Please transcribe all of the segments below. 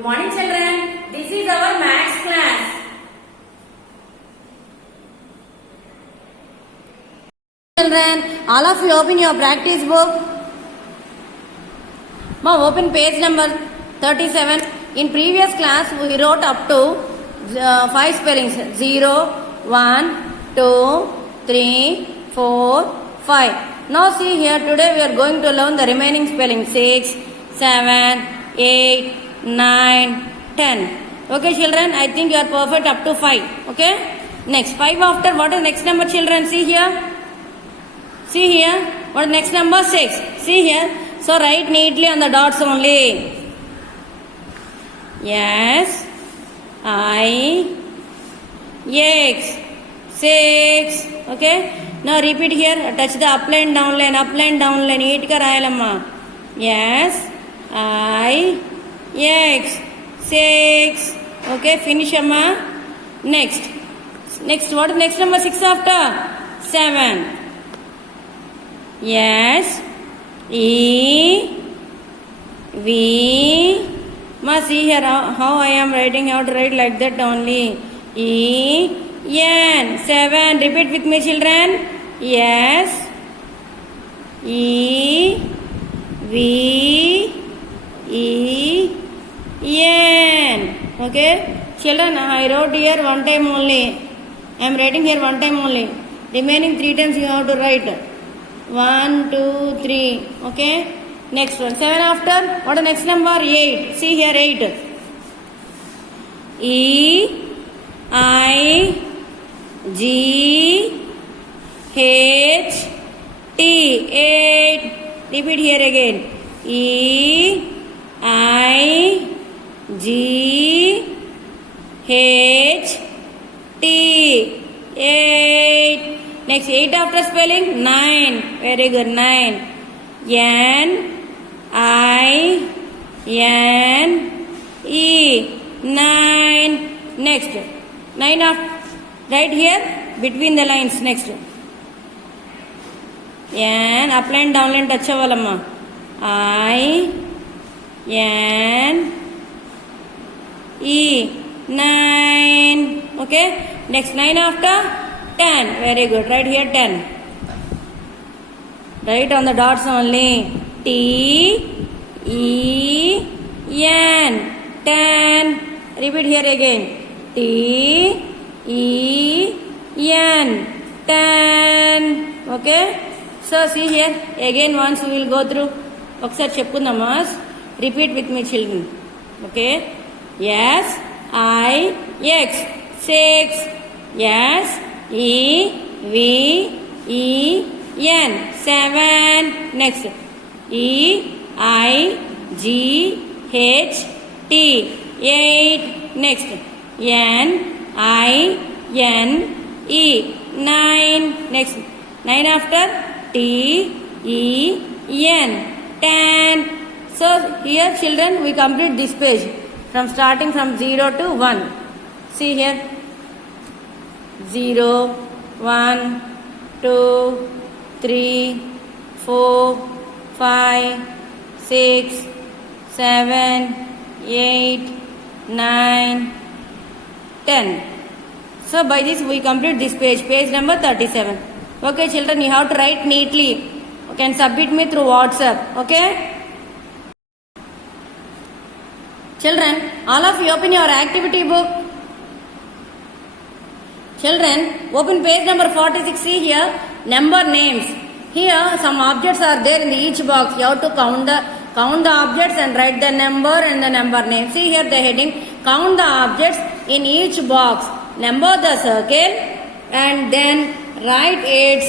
Good morning children. This is our maths class. Children, all of you open your practice book. Now open page number 37. In previous class we wrote up to 5 spellings. 0, 1, 2, 3, 4, 5. Now see here, today we are going to learn the remaining spelling. 6, 7, 8, 9, 10. Okay children, I think you are perfect up to 5. Okay. Next, 5 after what is next number children? See here. See here. What is next number? 6. See here. So write neatly on the dots only. Yes. I. X. 6. Okay. Now repeat here. Touch the up line, down line, up line, down line. Neat ka rayalamma. Yes. I. X. 6. Okay. Finish amma. Next. Next. What is next number 6 after? 7. Yes. E. V. Must see here how I am writing. How to write like that only. E. N. 7. Repeat with me children. Yes. E. V. E. N. Okay. Children, I wrote here one time only. I am writing here one time only. Remaining 3 times you have to write. 1, 2, 3. Okay. Next one. 7 after. What is next number? 8. See here 8. E. I. G. H. T. 8. Repeat here again. E. I. G. H. T. 8. Next 8 after spelling 9. Very good. 9. N. I. N. E. 9. Next 9 after. Right here between the lines. Next N. Up line down line touch avvalamma. I. N. E. 9. Okay. Next 9 after 10. Very good. Right here 10. Write on the dots only. T. E. N. 10. Repeat here again. T. E. N. 10. Okay. So see here. Again once we will go through. ఒకసారి చెప్పుకుందామా. Repeat with me children. Okay. Yes. I. X. 6. Yes. E. V. E. N. 7. Next. E. I. G. H. T. 8. Next. N. I. N. E. 9. Next. 9 after. T. E. N. 10. So here children we complete this page from starting from 0 to 1. See here. 0, 1, 2, 3, 4, 5, 6, 7, 8, 9, 10. So by this we complete this page, page number 37. Okay children, you have to write neatly. You can submit me through WhatsApp. Okay? Children, all of you open your activity book. Children, open page number 46. See here, number names. Here some objects are there in each box. You have to count the objects and write the number and the number name. See here the heading, count the objects in each box. Number the circle and then write its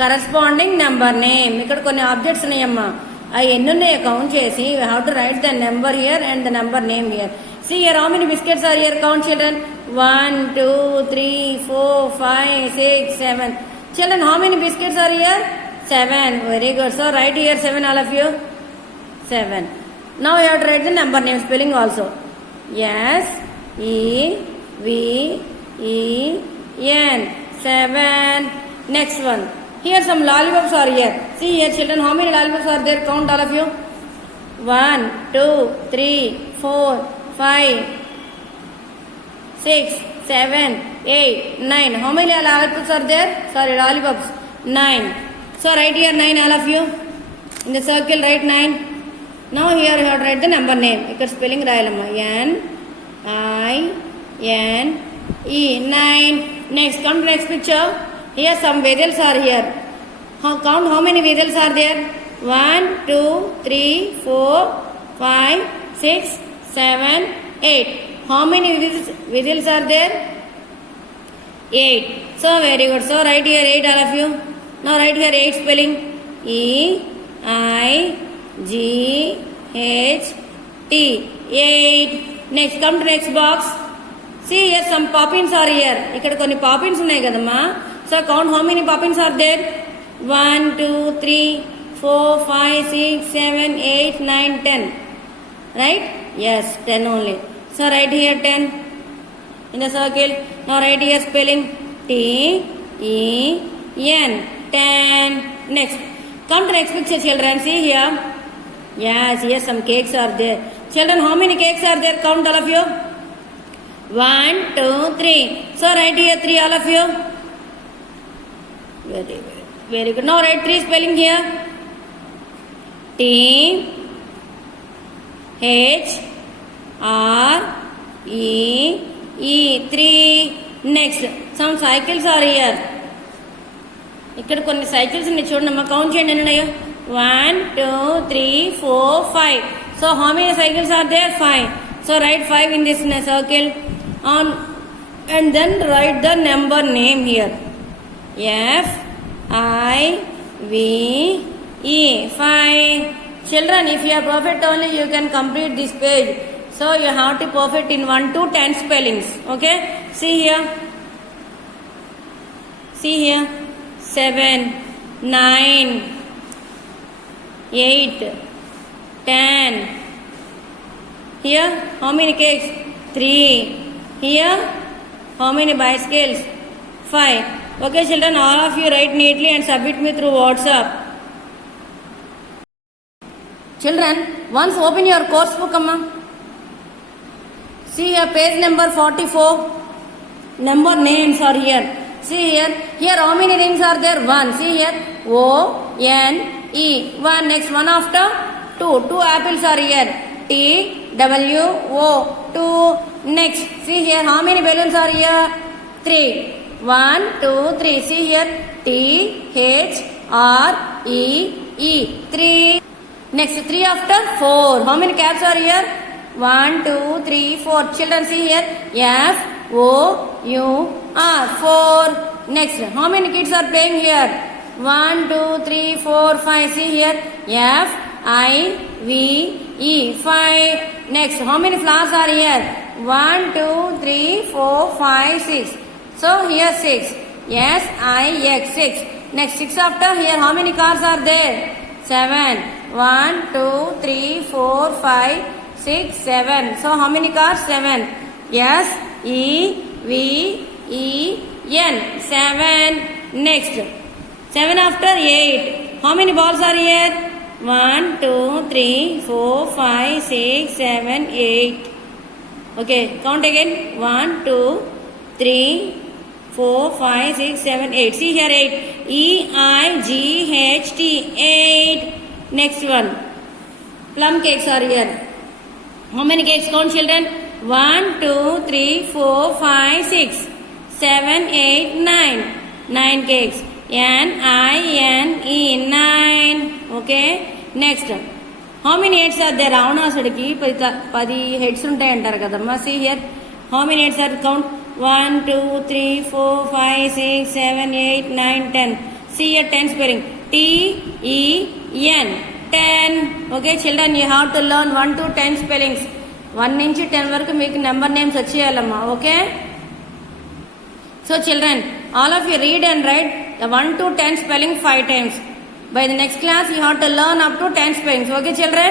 corresponding number name. ఇక్కడ కొన్ని objects ఉన్నాయమ్మా. అవి ఎన్ని ఉన్నాయో count చేసి you have to write the number here and the number name here. See here how many biscuits are here. Count children. 1, 2, 3, 4, 5, 6, 7. Children, how many biscuits are here? 7. Very good. So write here 7 all of you. 7. Now you have to write the number name spelling also. Yes. E. V. E. N. 7. Next one. Here some lollipops are here. See here children, how many lollipops are there? Count all of you. 1, 2, 3, 4, 5, 6, 7, 8, 9. How many lollipops are there? Sorry, lollipops. 9. So write here 9, all of you. In the circle write 9. Now here you have to write the number name. Ikkada spelling rayalama. N-I-N-E. 9. Next, come to next picture. Here some vessels are here. Count how many vessels are there. 1, 2, 3, 4, 5, 6, 7, 8. How many vessels are there? 8. So very good. So write here 8, all of you. Now write here 8 spelling. E-I-G-H-T. 8. Next, come to next box. See here some poppins are here. Ikkada konni poppins unnai kadamma. So count how many poppins are there. 1, 2, 3, 4, 5, 6, 7, 8, 9, 10. Right? Yes, 10 only. So write here 10 in the circle. Now write here spelling T-E-N. 10. Next. Come to next picture, children. See here. Yes, some cakes are there. Children, how many cakes are there? Count all of you. 1, 2, 3. So write here 3, all of you. Very good. Now write 3 spelling here. T-H-R-E-E. 3. Next, some cycles are here. ఇక్కడ కొన్ని cycles ఉన్నాయి చూడండి count చేయండి ఎన్ని ఉన్నాయో 1, 2, 3, 4, 5. So how many cycles are there 5. So right 5 in this circle on and then write the number name here. F-I-V-E. 5. Children, if you are perfect only you can complete this page. So you have to perfect in 1 to 10 spellings. Okay, see here 7, 9, 8, 10. Here how many cakes? 3. Here how many bicycles? 5. Okay children, all of you write neatly and submit me through WhatsApp. Children, once open your course book, amma. See here page number 44. Number names are here. See here how many rings are there? 1. See here O-N-E. 1. Next, 1 after 2. 2 apples are here. T-W-O. 2. Next, see here how many balloons are here? 3. 1, 2, 3. See here T-H-R-E-E. 3. Next, 3 after 4. How many caps are here? 1, 2, 3, 4. Children, see here F-O-U-R. 4. Next, how many kids are playing here? 1, 2, 3, 4, 5. See here F-I-V-E. 5. Next, how many flowers are here? 1, 2, 3, 4, 5, 6. So here 6. S-I-X. 6. Next, 6 after here how many cars are there? 7. 1, 2, 3, 4, 5, 6, 7. So how many cars? 7. S-E-V-E-N. 7. Next, 7 after 8. How many balls are here? 1, 2, 3, 4, 5, 6, 7, 8. Okay, count again. 1, 2, 3, 4, 5, 6, 7, 8. See here 8. E-I-G-H-T. 8. Next one. Plum cakes are here. How many cakes? Count children. 1, 2, 3, 4, 5, 6, 7, 8, 9. 9 cakes. N-I-N-E. 9. Okay. Next. How many heads are there? రావణాసుడికి 10 heads ఉంటాయి అంటారు కదమ్మా. See here. How many heads are count? 1, 2, 3, 4, 5, 6, 7, 8, 9, 10. See here 10 spelling. T-E-N. 10. Okay children, you have to learn 1 to 10 spellings. 1 నుంచి 10 వరకు మీకు number names వచ్చేయాలమ్మా. Okay. So children, all of you read and write the 1 to 10 spelling 5 times. By the next class you have to learn up to 10 spellings. Okay children?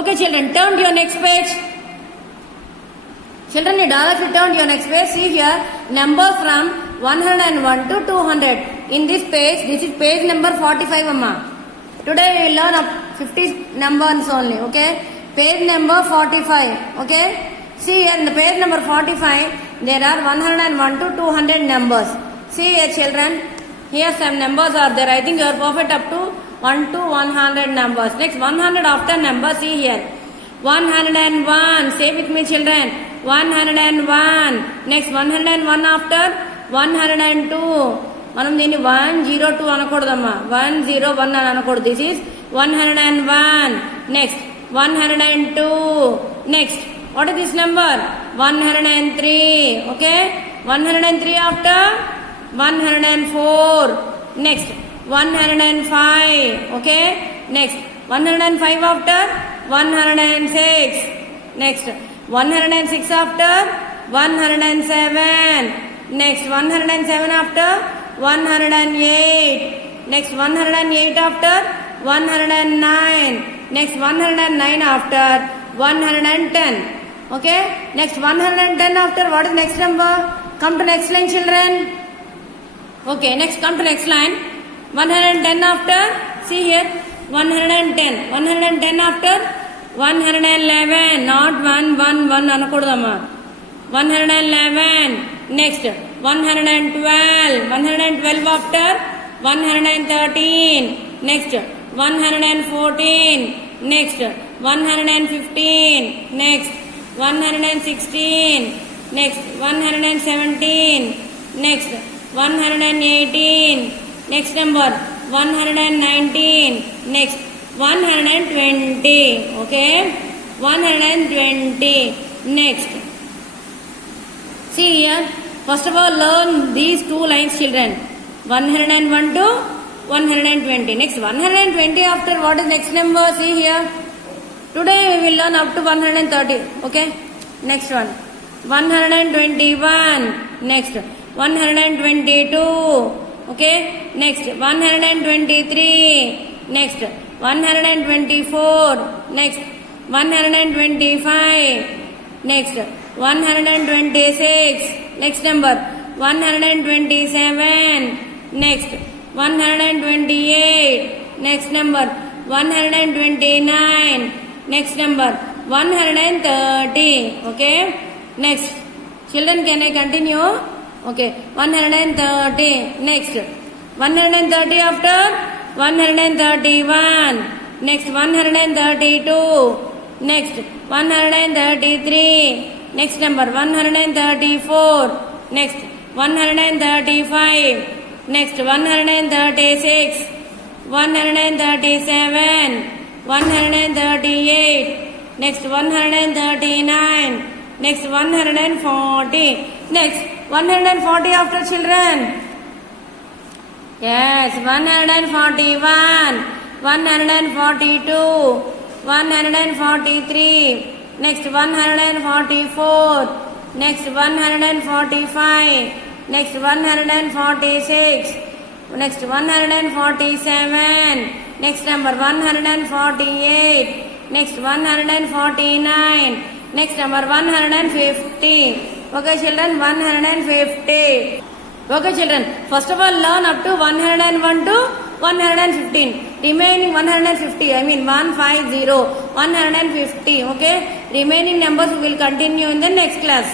Okay children, turn to your next page. Children, you all of you turn to your next page. See here number from 101 to 200. In this page, this is page number 45 amma. Today we will learn up 50 numbers only, okay. Page number 45, okay. See here in the page number 45, there are 101 to 200 numbers. See here children, here some numbers are there. I think you are perfect up to 1 to 100 numbers. Next 100 after number, see here. 101, say with me children, 101. Next 101 after 102. మనం దీన్ని 102 అనకూడదమ్మా, 101 అని అనకూడదు. This is 101. Next 102. Next what is this number? 103. Okay, 103 after 104. Next 105. Okay, next 105 after 106. Next 106 after 107. Next 107 after 108. Next 108 after 109. Next 109 after 110. Okay. Next 110 after what is next number? Come to next line children. Okay. Next come to next line. 110 after, see here, 110. 110 after 111. Not 111 అనకూడదమ్మా. 111. Next 112. 112 after 113. Next 114. Next 115. Next 116. Next 117. Next 118. Next number 119. Next 120. Okay, 120. Next, see here, first of all learn these two lines children, 101 to 120. Next 120 after what is next number? See here, today we will learn up to 130. Okay, next one 121. Next 122. Okay, next 123. Next 124. Next 125. Next 126. Next number 127. Next 128. Next number 129. Next number 130. Okay, next children, can I continue? Okay, 130. Next 130 after 131. Next 132. Next 133. Next number 134. Next 135. Next 136. 137. 138. Next 139. Next 140. Next 140 after children. Yes, 141. 142. 143. Next 144. Next 145. Next 146. Next 147. Next number 148. Next 149. Next number 150. Okay children, 150. Okay children, first of all learn up to 101 to 115. Remaining 150, I mean 150, 150. Okay, remaining numbers we will continue in the next class.